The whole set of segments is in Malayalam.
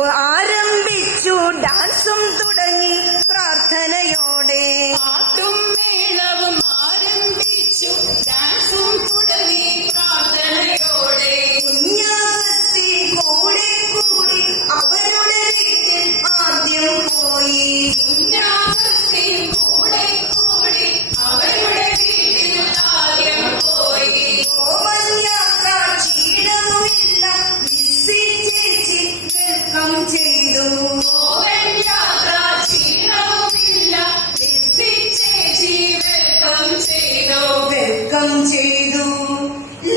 ആരംഭിച്ചു ഡാൻസും തുടങ്ങി പ്രാർത്ഥനയോടെ. പാട്ടും മേളവും ആരംഭിച്ചു ഡാൻസും തുടങ്ങി പ്രാർത്ഥനയോടെ. കുഞ്ഞാഗസ്തി കൂടെ കൂടി അവരുടെ വീട്ടിൽ ആദ്യം പോയി. കുഞ്ഞാഗസ്തി കൂടെ കൂടി അവരുടെ വീട്ടിൽ ആദ്യം പോയി. പോവൻ യാത്ര ക്ഷീണവുമില്ല, ലിസി ചേച്ചി വെൽക്കം ചെയ്തു. പോവൻ യാത്ര ക്ഷീണവുമില്ല, ലിസി ചേച്ചി വെൽക്കം ചെയ്തു. വെൽക്കം ചെയ്തു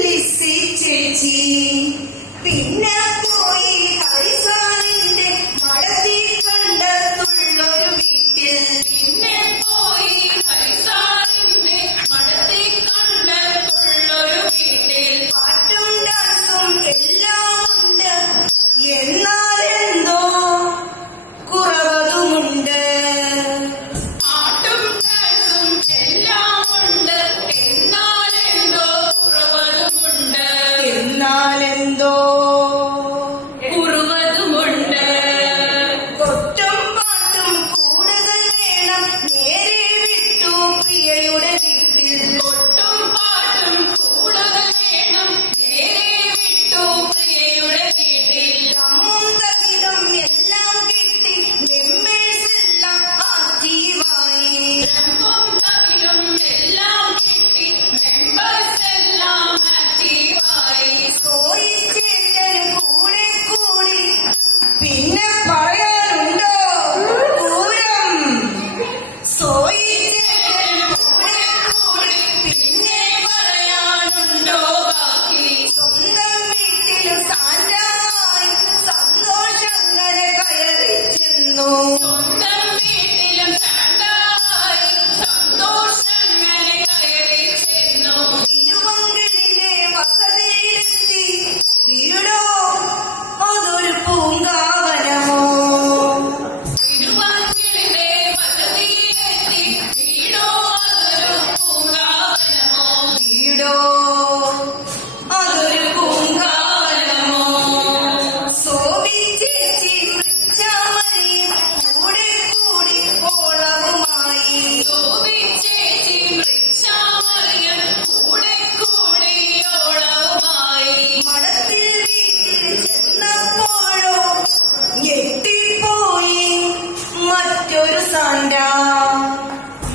ലിസി ചേച്ചി. പിന്നെ പോയി ഹരിസാറിന്റെ മടത്തി കണ്ടത്തുള്ളൊരു വീട്ടിൽ. പിന്നെ പോയി ഹരിസാറിന്റെ മടത്തി കണ്ടത്തുള്ളൊരു വീട്ടിൽ. പാട്ടും ഡാൻസും എല്ലാം ഉണ്ട്, എന്നാലെന്തോ കുറവതുമുണ്ട്. പാട്ടും ഡാൻസും എല്ലാം ഉണ്ട്, എന്നാലെന്തോ കുറവതുമുണ്ട്. എന്നാലെന്തോ കുറവതുമുണ്ട്. കൊട്ടും പാട്ടും കൂടുതൽ വേണം, നേരെ വിട്ടു പ്രിയയുടെ വീട്ടിൽ. കൊട്ടും പാട്ടും കൂടുതൽ വേണം, നേരെ വിട്ടു പ്രിയയുടെ വീട്ടിൽ. ഡ്രമ്മും തകിലും എല്ലാം കിട്ടി, മെമ്പേഴ്സ് എല്ലാം ആക്റ്റീവായി. ഡ്രമ്മും തകിലും എല്ലാം കിട്ടി, മെമ്പേഴ്സ് എല്ലാം ആക്റ്റീവായി. സോയി ചേട്ടൻ കൂടെ കൂടി, പിന്നെ പറയാനുണ്ടോ പൂരം. സോയി ചേട്ടൻ കൂടെ കൂടി, പിന്നെ പറയാനുണ്ടോ ബാക്കി. സ്വന്തം വീട്ടിലും സാന്റായി സന്തോഷങ്ങനെ കയറി ചെന്നു. സ്വന്തം വീട്ടിലും സാന്റായി സന്തോഷങ്ങനെ കയറി ചെന്നു. തിരുവങ്കലിന്റെ വസതിയിലെത്തി, വീടോ അതൊരു പൂങ്കാവനമോ. തിരുവാതിരയുടെ വസതിയിലെത്തി, വീടോ അതൊരു പൂങ്കാവനമോ. വീടോ അതൊരു പൂങ്കാവനമോ. സോവി ചേച്ചി മൃച്ചാമരിയും കൂടെ കൂടി ഓളവുമായി. സോവി ചേച്ചി മൃച്ചാമറിയം കൂടെ കൂടി ഓളവുമായി. മഠത്തിൽ വീട്ടിൽ ചെന്നപ്പോഴോ ഞെട്ടിപ്പോയി മറ്റൊരു സാന്റ.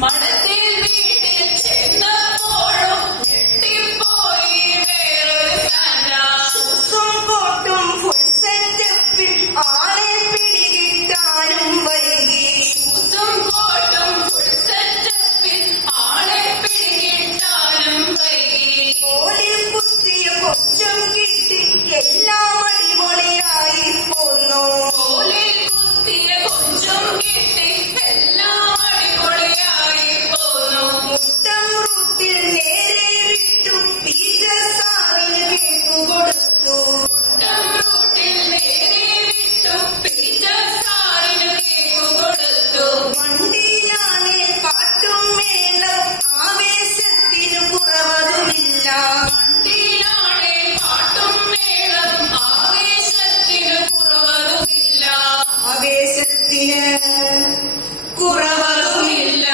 മഠത്തിൽ വീട്ടിൽ ചെന്നപ്പോഴും ഞെട്ടിപ്പോയി വേറൊരു സാന്റ. ഷൂസും കോട്ടും ഫുൾ സെറ്റപ്പിൽ ആളെ പിടികിട്ടാനും വൈകി. ഷൂസും കോട്ടും ഫുൾ സെറ്റപ്പിൽ ആളെ പിടികിട്ടാനും വൈകി. കോലി കുത്തിയ കൊച്ചും കിട്ടി, എല്ലാം അടിപൊളിയായി പോന്നു. കോലിൽ കുത്തിയ കൊഞ്ചും കിട്ടി, എല്ലാം അടിപൊളിയായി പോന്നു. മുട്ടം റൂട്ടിൽ നേരെ വിട്ടു, ടീച്ചർ സാറിന് കേക്കു കൊടുത്തു. മുട്ടം റൂട്ടിൽ നേരെ വിട്ടു, ടീച്ചർ സാറിന് കേക്കു കൊടുത്തു. വണ്ടിയിലാണേ പാട്ടും മേളം, ആവേശത്തിന് കുറവതുമില്ല. വണ്ടിയിലാണേ പാട്ടും മേളം, ആവേശത്തിന് കുറവതുമില്ല. ആവേശത്തിന് കുറവതുമില്ല.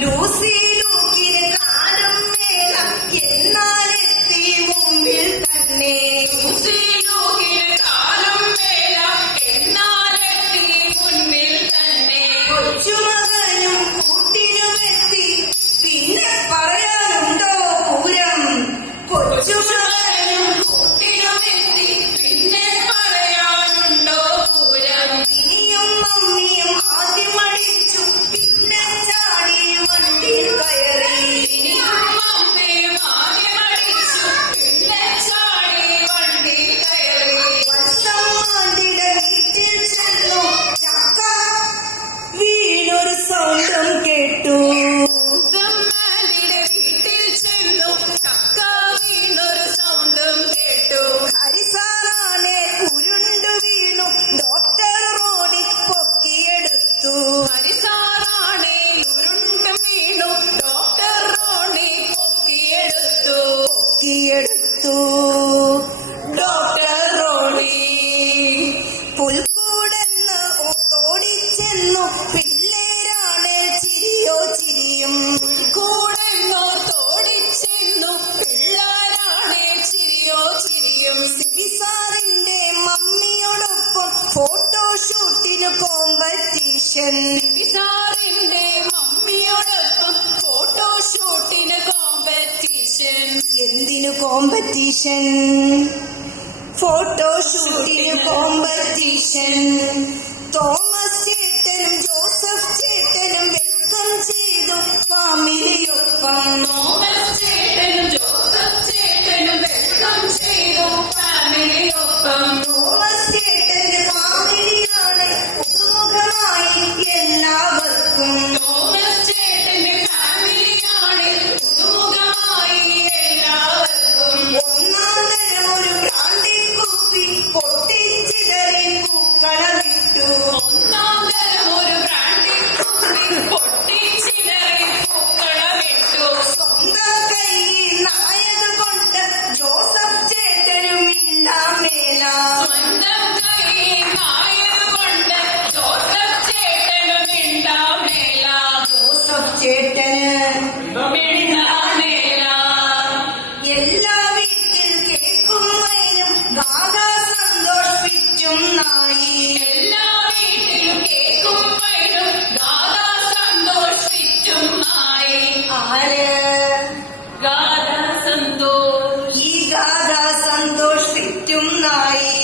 ലൂസി ലൂക്കിന് കാലം മേളം, എന്നാലെത്തി മുമ്പിൽ തന്നെ. ലൂസിലൂക്കിന് കാലം മേല, എന്നാലെത്തി മുൻപിൽ തന്നെ. കൊച്ചുമകനും കൂട്ടിനുമെത്തി, പിന്നെ പറയാനുണ്ടോ പൂരം. കൊച്ചുമകനും കൂട്ടിനുമെത്തി, പിന്നെ പറയാനുണ്ടോ പൂരം. ഇനിയും മമ്മിയും ആദ്യം അടിച്ചു, പിന്നെ ചാടി വണ്ടിയിൽ കയറി. ഇനിയും അമ്മയും ആദ്യം അടിച്ചു, പിന്നെ ചാടി വണ്ടി കോമ്പറ്റീഷൻ. സാറിന്റെ മമ്മിയോടൊപ്പം ഫോട്ടോഷൂട്ടിന് കോമ്പറ്റീഷൻ. എന്തിനു കോമ്പറ്റീഷൻ? ഫോട്ടോഷൂട്ടിന് കോമ്പറ്റീഷൻ. തോമസ് ചേട്ടനും ജോസഫ് ചേട്ടനും വെൽക്കം ചെയ്തു ഫാമിലിയൊപ്പം. തോമസ് ചേട്ടനും ജോസഫ് ചേട്ടനും വെൽക്കം ചെയ്തു ഫാമിലിയൊപ്പം. തോമസ് ചേട്ടന്റെ ഫാമിലിയാണ് പുതുമുഖമായി എല്ലാവർക്കും. തോമസ് ചേട്ടന്റെ ഫാമിലിയാണ് പുതുമുഖമായി എല്ലാവർക്കും. ഒന്നാം തരം ഒരു ബ്രാൻഡി കുപ്പി പൊട്ടിച്ചിടറി പൂക്കളമിട്ടു. ഒന്നാം തരം ഒരു ബ്രാൻഡി കുപ്പി പൊട്ടിച്ചിടറി പൂക്കളമിട്ടു. സ്വന്തം കൈയിലായതുകൊണ്ട് ജോസഫ് ചേട്ടനും മിണ്ടാമേല. സ്വന്തം കൈയിലായതുകൊണ്ട് ജോസഫ് ചേട്ടനും മിണ്ടാമേല. ജോസഫ് ചേട്ടന് മിണ്ടാമേല. എല്ലാ വീട്ടിൽ കേക്കും വൈനും ഗാഗാ സന്തോഷ് ഫിറ്റും നായി. എല്ലാ വീട്ടിലും കേക്കും വൈനും ഗാഥാ സന്തോഷ് ഫിറ്റുമായി. ആര്? ഗാഥാ സന്തോഷ്. ഈ ഗാഗാ സന്തോഷ് ഫിറ്റും നായി.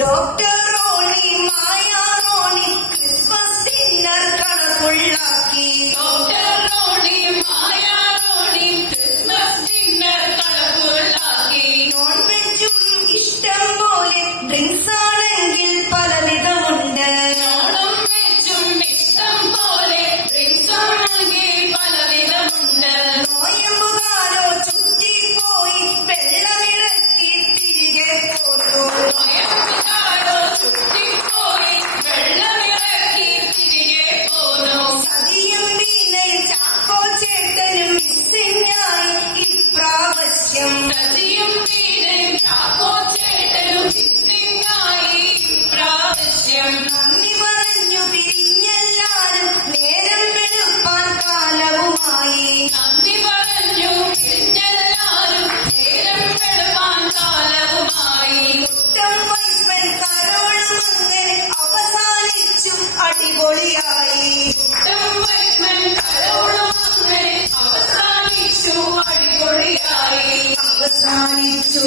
Doctor Rony Maya Rony Christmas dinner കളർഫുള്ളാക്കി. Doctor Rony Maya Rony Christmas dinner കളർഫുള്ളാക്കി. നോൺ വെജും ഇഷ്ടം പോലെ ഡ്രിങ്ക്സ് ആണെങ്കിൽ പലവിധമുണ്ട്. ഓണം വെച്ചും ഇഷ്ടം പോലെ ഡ്രിങ്ക്സും നൽകി പലവിധമുണ്ട്. നോയമ്പുകാലോ ചുറ്റിപ്പോയി വെള്ളമിറക്കി തിരികെ പോന്നു. നോയമ്പുകാലോ ചുറ്റിപ്പോയി വെള്ളമിറക്കി തിരികെ പോന്നു. സതിയും വീണയും ചാക്കോ ചേട്ടനും മിസ്സിങ്ങായി ഇപ്രാവശ്യം. സതിയും വീരയും ചാക്കോ ചേട്ടനും മിസ്സിങ്ങായി ഇപ്രാവശ്യം. നന്ദി പറഞ്ഞു പിരിഞ്ഞെല്ലാരും നേരം വെളുപ്പാൻ കാലവുമായി. നന്ദി പറഞ്ഞു പിരിഞ്ഞെല്ലാരും നേരം വെളുപ്പാൻ കാലവുമായി. കുട്ടം വൈസ്മൻ കരോളും അങ്ങനെ അവസാനിച്ചു അടിപൊളിയായി. കുട്ടം വൈസ്മൻ കരോളും അങ്ങനെ അവസാനിച്ചു അടിപൊളിയായി. അവസാനിച്ചു.